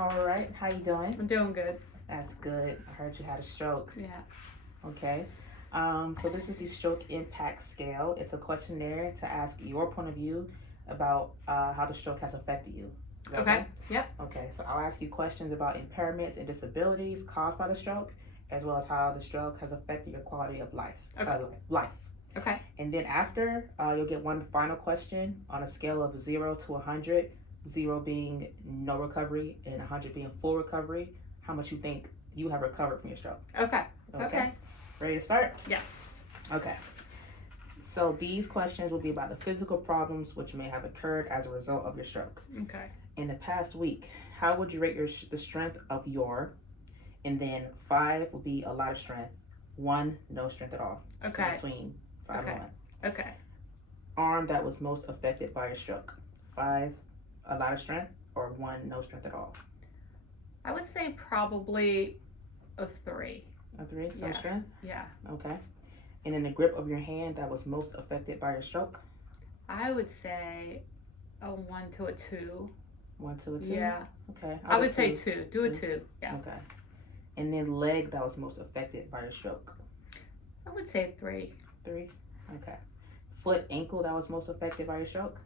All right. How you doing? I'm doing good. That's good. I heard you had a stroke. Yeah. Okay. So this is the stroke impact scale. It's a questionnaire to ask your point of view about how the stroke has affected you. Is that Okay. Yep. Okay. So I'll ask you questions about impairments and disabilities caused by the stroke, as well as how the stroke has affected your quality of life. Life. Okay. And then after, you'll get one final question on a scale of 0 to 100, 0 being no recovery and 100 being full recovery, how much you think you have recovered from your stroke. Okay. Okay. Ready to start? Yes. Okay. So these questions will be about the physical problems which may have occurred as a result of your stroke. Okay. In the past week, how would you rate the strength of your, and then 5 will be a lot of strength, 1 no strength at all. Okay. So between 5 and 1. Okay. Arm that was most affected by your stroke, 5 a lot of strength or 1 no strength at all. I would say probably a 3. A 3, some strength? Yeah. Okay. And then the grip of your hand that was most affected by your stroke? I would say a 1 to a 2. 1 to a 2? Yeah. Okay. I would say 2. Do a 2. Yeah. Okay. And then leg that was most affected by your stroke? I would say 3. 3? Okay. Foot, ankle that was most affected by your stroke?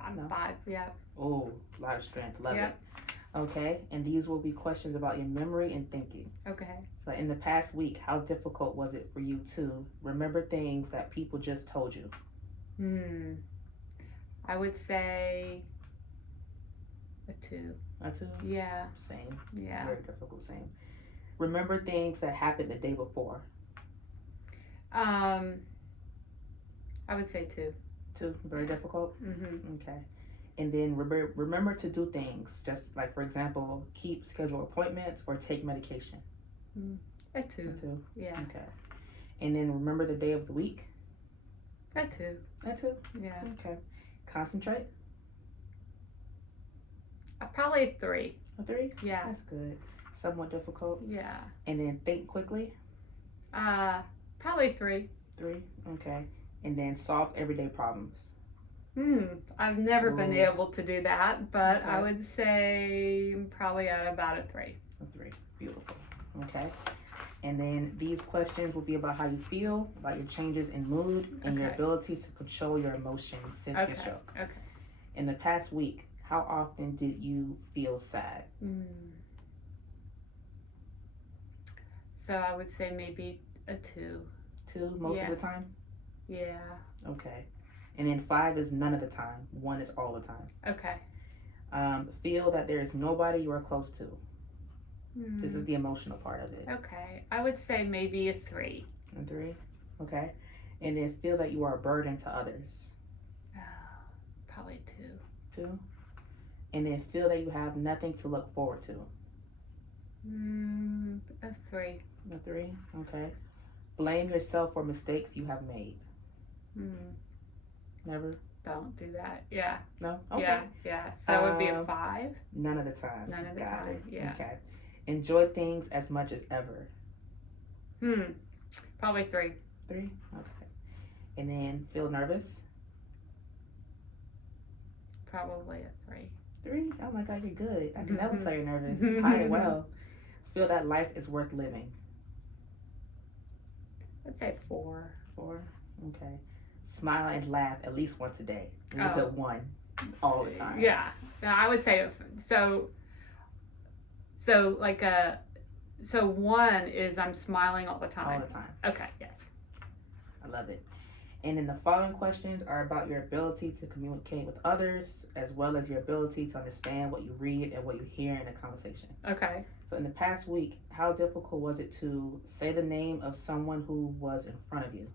I'm 5. Yeah. Oh, a lot of strength. Love Yeah. it. Okay. And these will be questions about your memory and thinking. Okay. So in the past week, how difficult was it for you to remember things that people just told you? I would say a 2. A 2? Yeah. Same. Yeah. Very difficult. Same. Remember things that happened the day before. I would say 2. 2. Very difficult. Mm-hmm. Okay. And then remember to do things, just like, for example, keep scheduled appointments or take medication. A 2. A 2. Yeah. Okay. And then remember the day of the week. A 2. A 2. Yeah. Okay. Concentrate. Probably a 3. A 3. Yeah. That's good. Somewhat difficult. Yeah. And then think quickly. Probably 3. 3. Okay. And then solve everyday problems. I've never been able to do that, but Okay. I would say probably at about a 3. A 3. Beautiful. Okay. And then these questions will be about how you feel, about your changes in mood, and your Okay. ability to control your emotions since your stroke. Okay. In the past week, how often did you feel sad? So I would say maybe a 2. 2 most of the time? Yeah. Okay. And then 5 is none of the time. 1 is all the time. Okay. Feel that there is nobody you are close to. This is the emotional part of it. Okay. I would say maybe a 3. A 3? Okay. And then feel that you are a burden to others. Probably 2. 2? And then feel that you have nothing to look forward to. A 3. A 3? Okay. Blame yourself for mistakes you have made. Never? Don't do that. Yeah. No? Okay. Yeah. So it would be a 5. None of the time. None of the Got time. it. Yeah. Okay. Enjoy things as much as ever. Probably 3. 3? Okay. And then feel nervous? Probably a 3. 3? Oh my God, you're good. I can never tell you're nervous. You hide it well. Feel that life is worth living. I'd say 4. 4? Okay. Smile and laugh at least once a day. You put 1 all the time. Yeah. I would say so 1 is I'm smiling all the time. All the time. Okay. Yes. I love it. And then the following questions are about your ability to communicate with others, as well as your ability to understand what you read and what you hear in a conversation. Okay. So in the past week, how difficult was it to say the name of someone who was in front of you?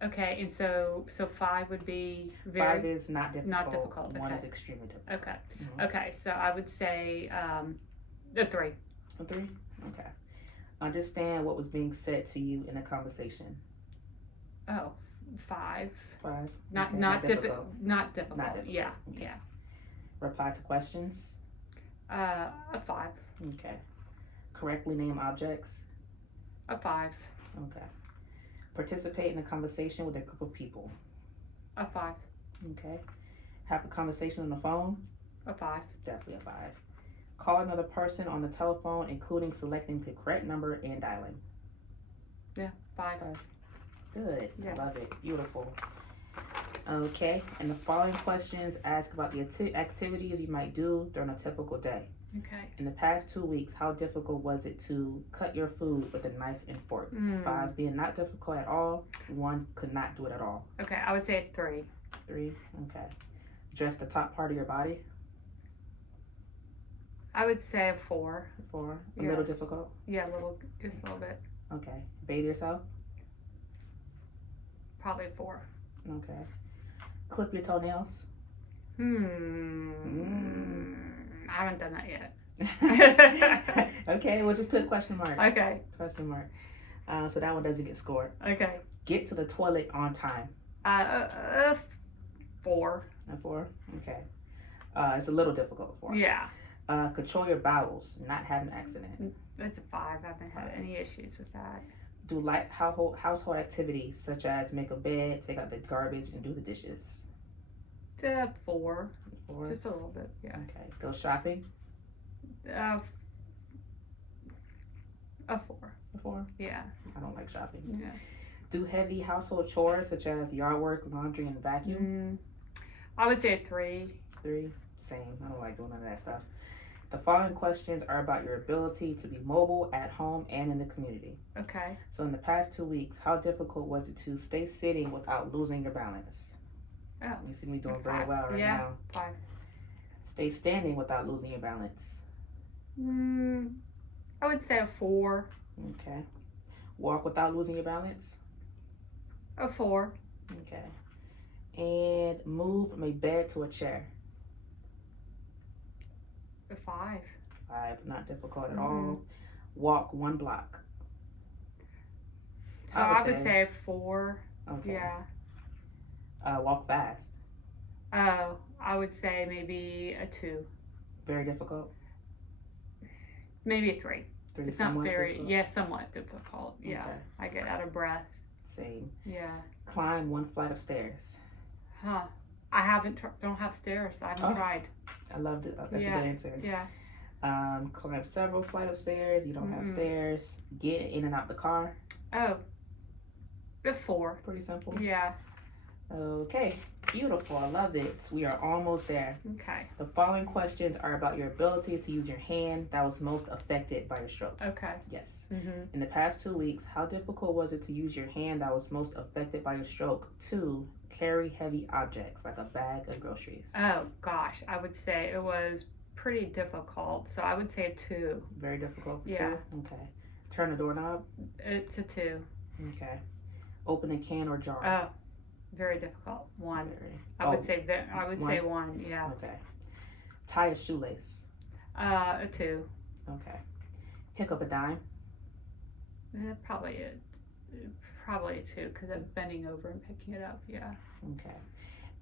Okay, and so 5 would be 5 is not difficult. Not difficult. 1 okay. is extremely difficult. Okay. Okay, so I would say a 3. A 3? Okay. Understand what was being said to you in a conversation. Oh, 5. 5. Not okay. not difficult. Not difficult. Not difficult. Yeah. Okay. Yeah. Reply to questions. A 5. Okay. Correctly name objects. A 5. Okay. Participate in a conversation with a group of people. A 5. Okay. Have a conversation on the phone. A 5. Definitely a 5. Call another person on the telephone, including selecting the correct number and dialing. Yeah, 5. Good. Yeah. I love it. Beautiful. Okay. And the following questions ask about the activities you might do during a typical day. Okay. In the past 2 weeks, how difficult was it to cut your food with a knife and fork? 5 being not difficult at all. 1 could not do it at all. Okay, I would say 3. 3. Okay. Dress the top part of your body. I would say 4. 4. A Yeah. little difficult. Yeah, just a little bit. Okay. Bathe yourself. Probably 4. Okay. Clip your toenails. I haven't done that yet. Okay, we'll just put question mark. Okay. Question mark. So that one doesn't get scored. Okay. Get to the toilet on time. 4. A 4. Okay. It's a little difficult. 4. Yeah. Control your bowels. Not have an accident. It's a 5. I haven't had any issues with that. Do light household activities such as make a bed, take out the garbage, and do the dishes. 4. 4. Just a little bit. Yeah. Okay. Go shopping. A 4. A 4. Yeah. I don't like shopping. Yeah. Do heavy household chores such as yard work, laundry, and vacuum. I would say a 3. 3. Same. I don't like doing none of that stuff. The following questions are about your ability to be mobile at home and in the community. Okay. So in the past 2 weeks, how difficult was it to stay sitting without losing your balance? Oh. You see me doing very 5. well right Yeah. now. 5. Stay standing without losing your balance. I would say a 4. Okay. Walk without losing your balance. A 4. Okay. And move from a bed to a chair. A 5. 5. Not difficult at all. Walk 1 block. So I would say a 4. Okay. Yeah. Walk fast. Oh, I would say maybe a 2. Very difficult. Maybe a 3. 3. It's not somewhat very, difficult? yeah, somewhat difficult. Yeah. Okay. I get out of breath. Same. Yeah. Climb 1 flight of stairs. Huh. I haven't, don't have stairs. I haven't tried. I loved it. That's Yeah. a good answer. Yeah. Climb several flight of stairs. You don't have stairs. Get in and out the car. Oh. A 4. Pretty simple. Yeah. Okay. Beautiful. I love it. We are almost there. Okay. The following questions are about your ability to use your hand that was most affected by your stroke. Okay. Yes. Mm-hmm. In the past 2 weeks, how difficult was it to use your hand that was most affected by your stroke to carry heavy objects like a bag of groceries? Oh, gosh. I would say it was pretty difficult. So I would say a 2. Very difficult for Yeah. 2? Okay. Turn the doorknob? It's a 2. Okay. Open a can or jar? Oh, very difficult. 1. Very. I would say say 1. Yeah. Okay. Tie a shoelace? A 2. Okay. Pick up a dime? Probably a 2 because I'm bending over and picking it up. Yeah. Okay.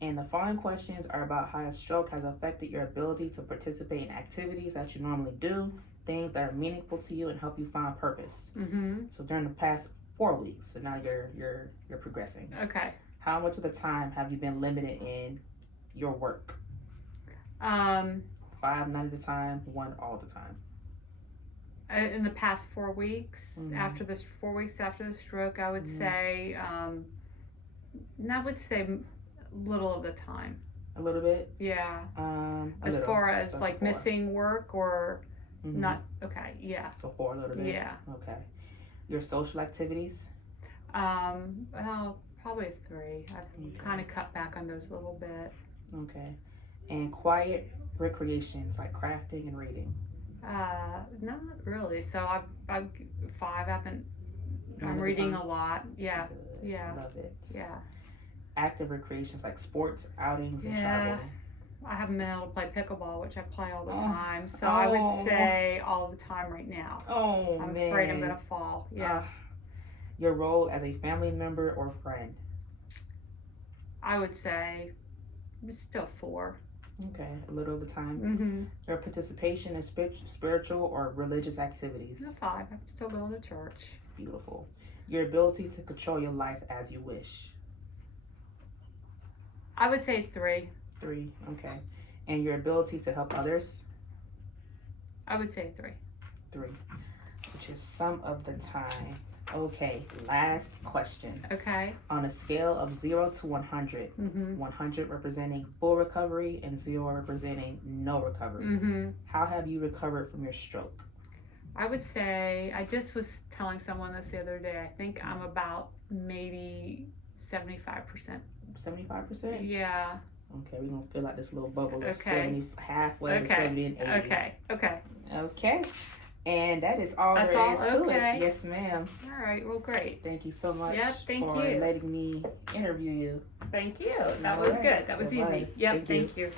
And the following questions are about how a stroke has affected your ability to participate in activities that you normally do, things that are meaningful to you and help you find purpose. Mm-hmm. So during the past 4 weeks, so now you're progressing. Okay. How much of the time have you been limited in your work? 5 none of the time, 1 all the time. In the past 4 weeks, Mhm. after this 4 weeks after the stroke, I would say, little of the time. A little bit. Yeah. A As little. far as So like 4. missing work or Mhm. not. Okay. Yeah. So 4 a little bit. Yeah. Okay. Your social activities. Well, probably a 3. I've Okay. kind of cut back on those a little bit. Okay. And quiet recreations like crafting and reading. Not really. So I've 5. None I'm of the reading time? a lot. Yeah. Good. Yeah. I love it. Yeah. Active recreations like sports, outings, and Yeah. travel. I haven't been able to play pickleball, which I play all the Oh. time. So I would Oh. say all the time right now. Oh, I'm man. afraid I'm gonna fall. Yeah. Your role as a family member or friend. I would say still 4. Okay, a little of the time. Mm-hmm. Your participation in spiritual or religious activities. 5. I'm still going to church. Beautiful. Your ability to control your life as you wish. I would say 3. 3, okay. And your ability to help others. I would say 3. 3, which is some of the time. Okay, last question. Okay. On a scale of 0 to 100, 100 representing full recovery and 0 representing no recovery, how have you recovered from your stroke? I would say, I just was telling someone this the other day, I think I'm about maybe 75%. 75%? Yeah. Okay, we're going to fill out this little bubble of Okay. 70, halfway to 70 and 80. Okay. Okay. And that is all That's there is all? to Okay. it. Yes, ma'am. All right, well, great. Thank you so much Thank for you. letting me interview you. Thank you. That All was right. good. That was It easy. was. Yep, Thank you. thank you.